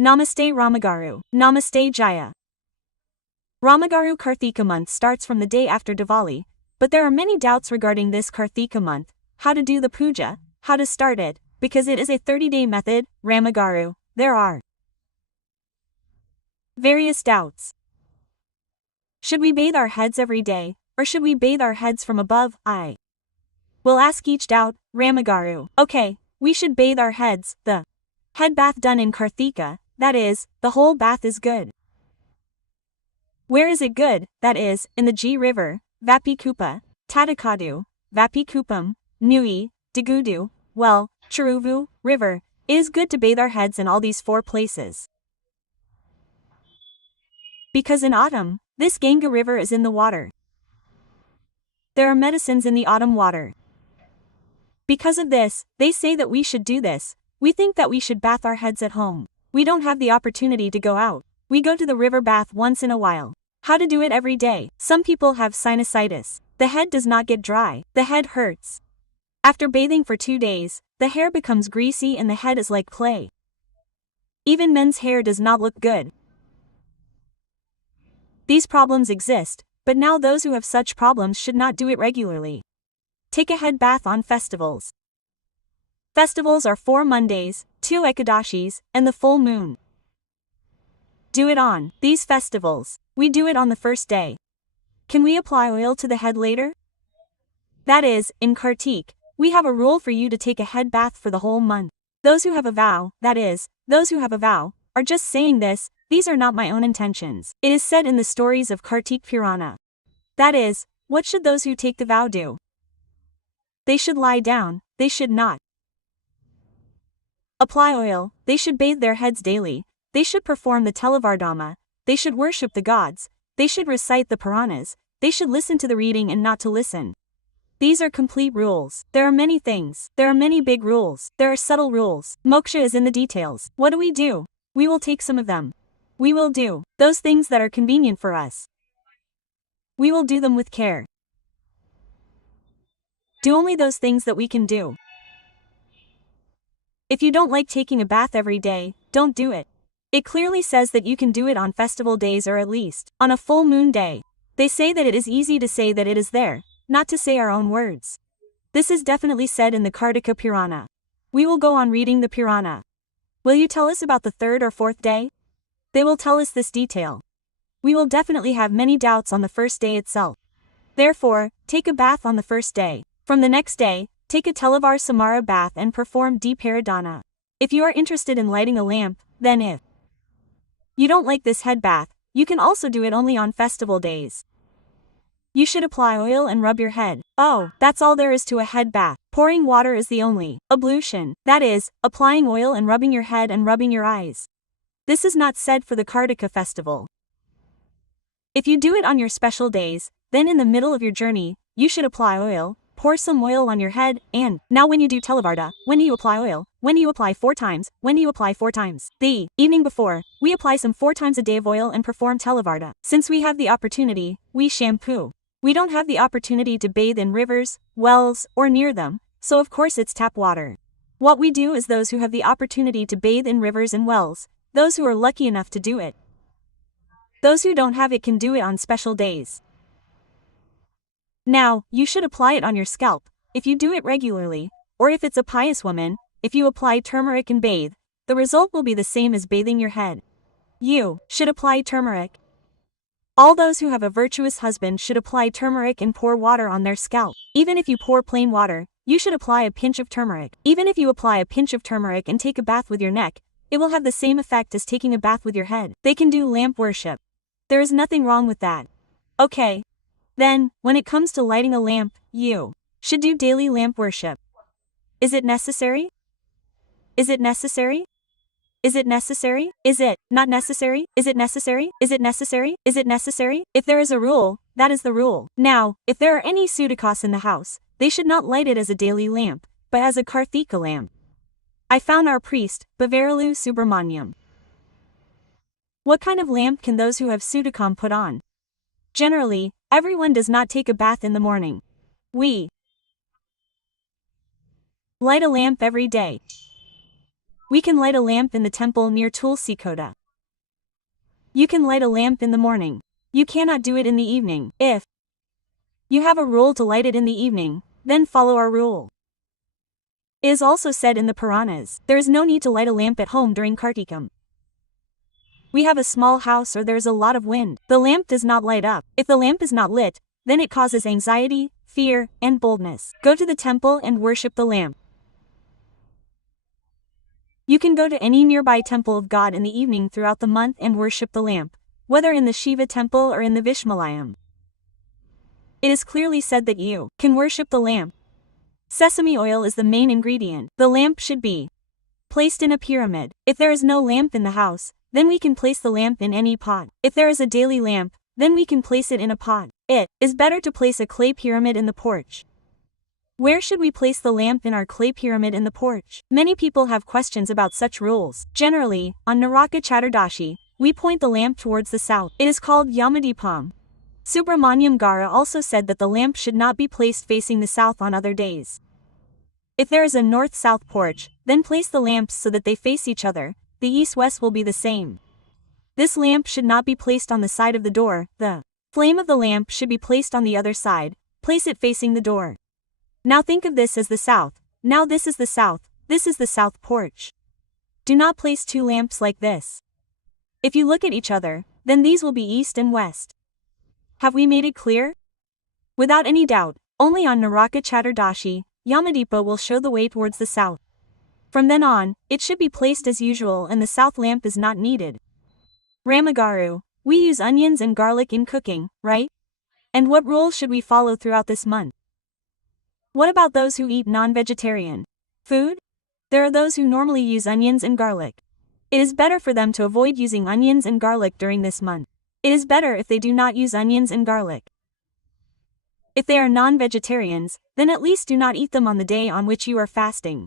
Namaste Ramagaru. Namaste Jaya. Ramagaru Karthika month starts from the day after Diwali, but there are many doubts regarding this Karthika month, how to do the puja, how to start it, because it is a 30-day method, Ramagaru. There are various doubts. Should we bathe our heads every day, or should we bathe our heads from above? I will ask each doubt, Ramagaru. Okay, we should bathe our heads. The head bath done in Karthika, that is, the whole bath is good. Where is it good? That is, in the G river, Vapikupa, Tadakadu, Vapikupam, Nui, Dagudu, well, Cheruvu, river. It is good to bathe our heads in all these 4 places. Because in autumn, this Ganga river is in the water. There are medicines in the autumn water. Because of this, they say that we should do this. We think that we should bath our heads at home. We don't have the opportunity to go out. We go to the river bath once in a while. How to do it every day? Some people have sinusitis. The head does not get dry. The head hurts. After bathing for 2 days, the hair becomes greasy and the head is like clay. Even men's hair does not look good. These problems exist, but now those who have such problems should not do it regularly. Take a head bath on festivals. Festivals are 4 Mondays, 2 Ekadashis, and the full moon. Do it on these festivals. We do it on the first day. Can we apply oil to the head later? That is, in Kartik, we have a rule for you to take a head bath for the whole month. Those who have a vow, that is, those who have a vow, are just saying this. These are not my own intentions. It is said in the stories of Kartik Purana. That is, what should those who take the vow do? They should lie down, they should not apply oil, they should bathe their heads daily, they should perform the Telavardama, they should worship the gods, they should recite the Puranas, they should listen to the reading and not to listen. These are complete rules. There are many things. There are many big rules. There are subtle rules. Moksha is in the details. What do? We will take some of them. We will do those things that are convenient for us. We will do them with care. Do only those things that we can do. If you don't like taking a bath every day, don't do it. It clearly says that you can do it on festival days or at least on a full moon day. They say that it is easy to say that it is there, not to say our own words. This is definitely said in the Kartika Purana. We will go on reading the Purana. Will you tell us about the 3rd or 4th day? They will tell us this detail. We will definitely have many doubts on the first day itself. Therefore, take a bath on the first day. From the next day, take a Televar Samara bath and perform Deeparadana. If you are interested in lighting a lamp, then if you don't like this head bath, you can also do it only on festival days. You should apply oil and rub your head. Oh, that's all there is to a head bath. Pouring water is the only ablution. That is, applying oil and rubbing your head and rubbing your eyes. This is not said for the Kartika festival. If you do it on your special days, then in the middle of your journey, you should apply oil, pour some oil on your head, and now when you do Televarda, when do you apply oil? When do you apply 4 times? When do you apply 4 times? The evening before, we apply some 4 times a day of oil and perform Televarda. Since we have the opportunity, we shampoo. We don't have the opportunity to bathe in rivers, wells, or near them, so of course it's tap water. What we do is those who have the opportunity to bathe in rivers and wells, those who are lucky enough to do it. Those who don't have it can do it on special days. Now, you should apply it on your scalp, if you do it regularly, or if it's a pious woman, if you apply turmeric and bathe, the result will be the same as bathing your head. You should apply turmeric. All those who have a virtuous husband should apply turmeric and pour water on their scalp. Even if you pour plain water, you should apply a pinch of turmeric. Even if you apply a pinch of turmeric and take a bath with your neck, it will have the same effect as taking a bath with your head. They can do lamp worship. There is nothing wrong with that. Okay. Then, when it comes to lighting a lamp, you should do daily lamp worship. Is it necessary? Is it necessary? Is it necessary? Is it not necessary? Is it necessary? Is it necessary? Is it necessary? If there is a rule, that is the rule. Now, if there are any Sudakas in the house, they should not light it as a daily lamp, but as a Karthika lamp. I found our priest, Bavarilu Subramanyam. What kind of lamp can those who have Sudakam put on? Generally, everyone does not take a bath in the morning. We light a lamp every day. We can light a lamp in the temple near Tulsi Kota. You can light a lamp in the morning. You cannot do it in the evening. If you have a rule to light it in the evening, then follow our rule. It is also said in the Puranas, there is no need to light a lamp at home during Kartikam. We have a small house or there is a lot of wind. The lamp does not light up. If the lamp is not lit, then it causes anxiety, fear, and boldness. Go to the temple and worship the lamp. You can go to any nearby temple of God in the evening throughout the month and worship the lamp, whether in the Shiva temple or in the Vishmalayam. It is clearly said that you can worship the lamp. Sesame oil is the main ingredient. The lamp should be placed in a pyramid. If there is no lamp in the house, then we can place the lamp in any pot. If there is a daily lamp, then we can place it in a pot. It is better to place a clay pyramid in the porch. Where should we place the lamp in our clay pyramid in the porch? Many people have questions about such rules. Generally, on Naraka Chaturdashi, we point the lamp towards the south. It is called Yamadipam. Subramanyam Gara also said that the lamp should not be placed facing the south on other days. If there is a north-south porch, then place the lamps so that they face each other. The east-west will be the same. This lamp should not be placed on the side of the door. The flame of the lamp should be placed on the other side. Place it facing the door. Now think of this as the south. Now this is the south. This is the south porch. Do not place two lamps like this. If you look at each other, then these will be east and west. Have we made it clear? Without any doubt, only on Naraka Chaturdashi, Yamadipa will show the way towards the south. From then on, it should be placed as usual and the south lamp is not needed. Ramagaru, we use onions and garlic in cooking, right? And what rules should we follow throughout this month? What about those who eat non-vegetarian food? There are those who normally use onions and garlic. It is better for them to avoid using onions and garlic during this month. It is better if they do not use onions and garlic. If they are non-vegetarians, then at least do not eat them on the day on which you are fasting.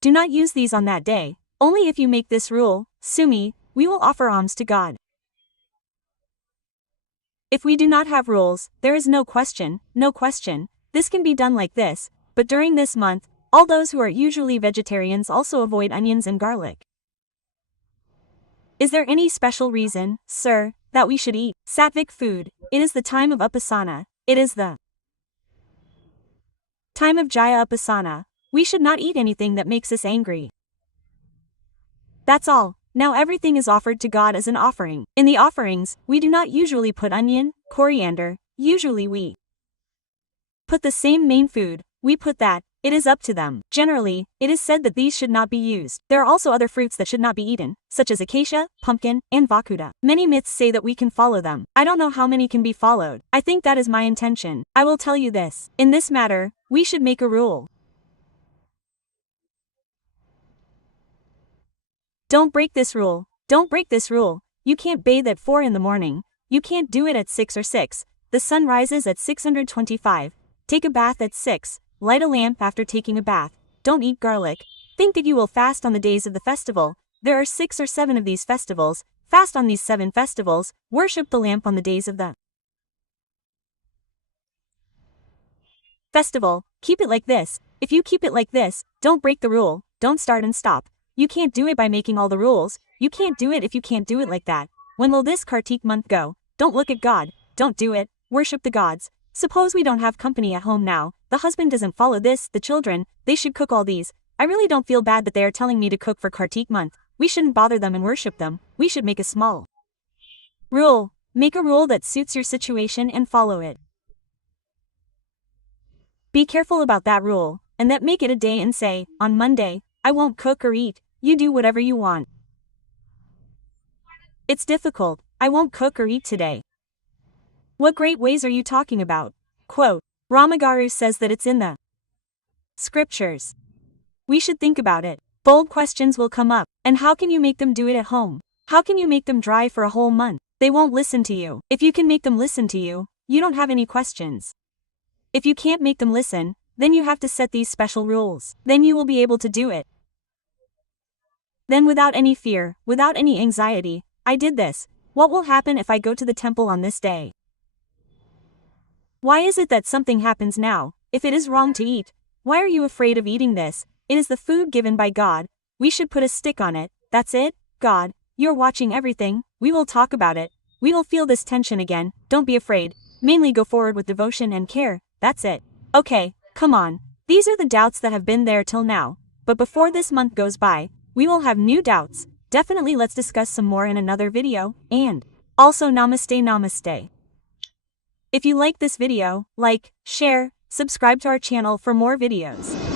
Do not use these on that day. Only if you make this rule, Sumi, we will offer alms to God. If we do not have rules, there is no question, this can be done like this, but during this month, all those who are usually vegetarians also avoid onions and garlic. Is there any special reason, sir, that we should eat sattvic food? It is the time of Upasana. It is the time of Jaya Upasana. We should not eat anything that makes us angry. That's all. Now everything is offered to God as an offering. In the offerings, we do not usually put onion, coriander, usually we put the same main food, we put that, it is up to them. Generally, it is said that these should not be used. There are also other fruits that should not be eaten, such as acacia, pumpkin, and vakuda. Many myths say that we can follow them. I don't know how many can be followed. I think that is my intention. I will tell you this. In this matter, we should make a rule. Don't break this rule. Don't break this rule. You can't bathe at 4 in the morning. You can't do it at 6 or 6. The sun rises at 625. Take a bath at 6. Light a lamp after taking a bath. Don't eat garlic. Think that you will fast on the days of the festival. There are 6 or 7 of these festivals. Fast on these 7 festivals. Worship the lamp on the days of the festival. Keep it like this. If you keep it like this, don't break the rule. Don't start and stop. You can't do it by making all the rules. You can't do it if you can't do it like that. When will this Kartik month go? Don't look at God. Don't do it. Worship the gods. Suppose we don't have company at home now. The husband doesn't follow this. The children, they should cook all these. I really don't feel bad that they are telling me to cook for Kartik month. We shouldn't bother them and worship them. We should make a small rule. Make a rule that suits your situation and follow it. Be careful about that rule, and that make it a day and say, on Monday, I won't cook or eat. You do whatever you want. It's difficult. I won't cook or eat today. What great ways are you talking about? Quote, Ramagaru says that it's in the scriptures. We should think about it. Bold questions will come up. And how can you make them do it at home? How can you make them dry for a whole month? They won't listen to you. If you can make them listen to you, you don't have any questions. If you can't make them listen, then you have to set these special rules. Then you will be able to do it. Then without any fear, without any anxiety, I did this. What will happen if I go to the temple on this day? Why is it that something happens now? If it is wrong to eat, why are you afraid of eating this? It is the food given by God. We should put a stick on it. That's it. God, you're watching everything. We will talk about it. We will feel this tension again. Don't be afraid. Mainly go forward with devotion and care. That's it. Okay, come on. These are the doubts that have been there till now. But before this month goes by, we will have new doubts. Definitely let's discuss some more in another video. And also namaste. If you like this video, like, share, subscribe to our channel for more videos.